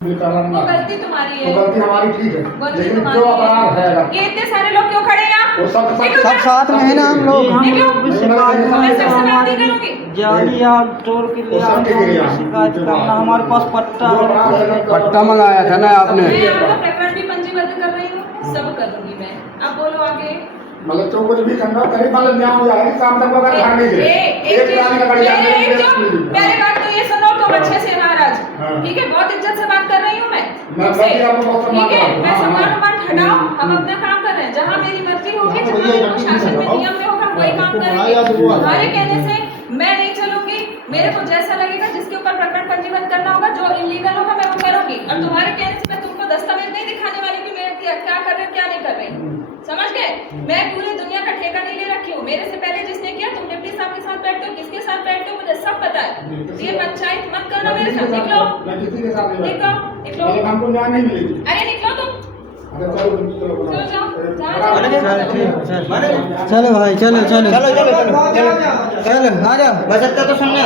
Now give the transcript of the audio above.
वो गलती तुम्हारी है, तो गलती हमारी ठीक है, गलती लेकिन तुम्हारी जो है। अपराध है अगर ये इतने सारे लोग क्यों खड़े हैं यहाँ? वो सब सब साथ में है ना हम लोग। मैं सबसे बात नहीं करूंगी। जाली आप तोड़ के ले वो सब आए ठीक है यार। शिकायत करना, हमारे पास पट्टा जो है। अपराध है अगर पट्टा मंगाया था ना आपने। मैं आपका प्रकरण भी पंजीबद्ध कर रही हूँ, सब करूंगी मैं। अब बोलो आगे। मतलब जो कुछ भी करना करीब मतलब न्याय हो जाएगा, काम तक अगर ध्यान नहीं दे एक प्राणी का कड़ी जाने एक जो पहले बात तो ये सुनो तुम अच्छे से महाराज, हाँ। ठीक है? बहुत इज्जत से बात कर रही हूँ मैं तुमसे, बाकी आपको बहुत सम्मान ठीक है? करता हूँ। मैं हाँ, सम्मान हाँ। उमान हटाओ, हम अपना काम कर रहे हैं। जहाँ मेरी मर्जी होगी, जहाँ मेरे अनुशासन में नियम में होगा, हम वही काम करेंगे। तुम्हारे कहने से मैं नहीं चलूंगी। मेरे को जैसा लगेगा, जिसके ऊपर प्रकरण पंजीबद्ध करना होगा, जो इलीगल होगा मैं वो करूंगी। और तुम्हारे कहने से मैं तुमको दस्तावेज नहीं दिखाने वाली कि मैं क्या कर रही हूँ क्या नहीं कर रही, समझ गए? मैं पूरी दुनिया का ठेका नहीं ले रखी हूँ। मेरे से पहले जिसने किया, तुम डिप्टी साहब के साथ बैठते हो, किसके साथ बैठते हो, मुझे सब पता है। ये पंचायत मत करना मेरे साथ। निकलो, मैं किसी के साथ नहीं निकलो, बैठता। निकलो। मतलब हमको न्याय नहीं मिलेगी। अरे निकलो तुम, अरे चलो चलो चलो जाओ, जहाँ चलो भाई, चलो चलो चलो चलो चलो चलो चलो आ जाओ। बजट का तो सुनने